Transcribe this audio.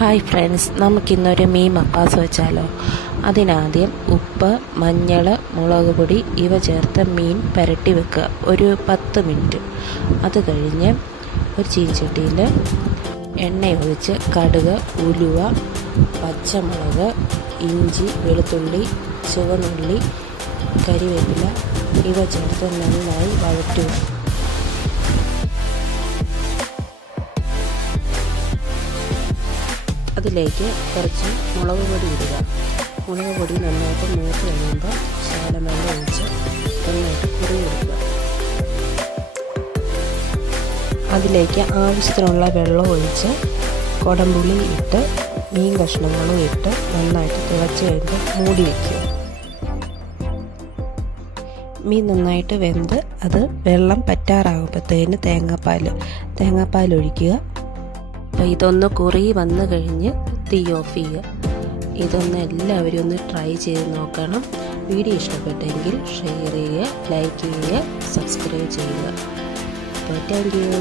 Hi friends, നമുക്കിന്നൊരു മീൻ മപ്പാസ് വെച്ചാലോ. അതിനാദ്യം ഉപ്പ്, മഞ്ഞൾ, മുളക് പൊടി ഇവ ചേർത്ത് മീൻ പുരട്ടി വെക്കുക ഒരു 10 മിനിറ്റ്. അത് കഴിഞ്ഞ് ഒരു ചീനച്ചട്ടിയിൽ എണ്ണ ഒഴിച്ച് കടുക്, ഉലുവ, പച്ചമുളക്, ഇഞ്ചി, വെളുത്തുള്ളി, ചുവന്നുള്ളി, കരിവേപ്പില ഇവ ചേർത്ത് നന്നായി വഴറ്റുക. അതിലേക്ക് കുറച്ച് മുളക് പൊടി ഇടുക. മുളക് പൊടി നന്നായിട്ട് മൂത്ത് കഴിയുമ്പോൾ ശകലം വെള്ളം ഒഴിച്ച് നന്നായിട്ട് കുറുകിയെടുക്കുക. അതിലേക്ക് ആവശ്യത്തിനുള്ള വെള്ളം ഒഴിച്ച് കുടംപുളി ഇട്ട് മീൻ കഷ്ണങ്ങളും ഇട്ട് നന്നായിട്ട് തിളച്ച് കഴിയുമ്പോൾ മൂടി വയ്ക്കുക. മീൻ നന്നായിട്ട് വെന്ത് അത് വെള്ളം പറ്റാറാകുമ്പോഴത്തേന് തേങ്ങാപ്പാൽ ഒഴിക്കുക. അപ്പോൾ ഇതൊന്ന് കുറുകി വന്നു കഴിഞ്ഞ് തീ ഓഫ് ചെയ്യുക. ഇതൊന്ന് എല്ലാവരും ഒന്ന് ട്രൈ ചെയ്ത് നോക്കണം. വീഡിയോ ഇഷ്ടപ്പെട്ടെങ്കിൽ ഷെയർ ചെയ്യുക, ലൈക്ക് ചെയ്യുക, സബ്സ്ക്രൈബ് ചെയ്യുക. അപ്പോൾ താങ്ക് യു.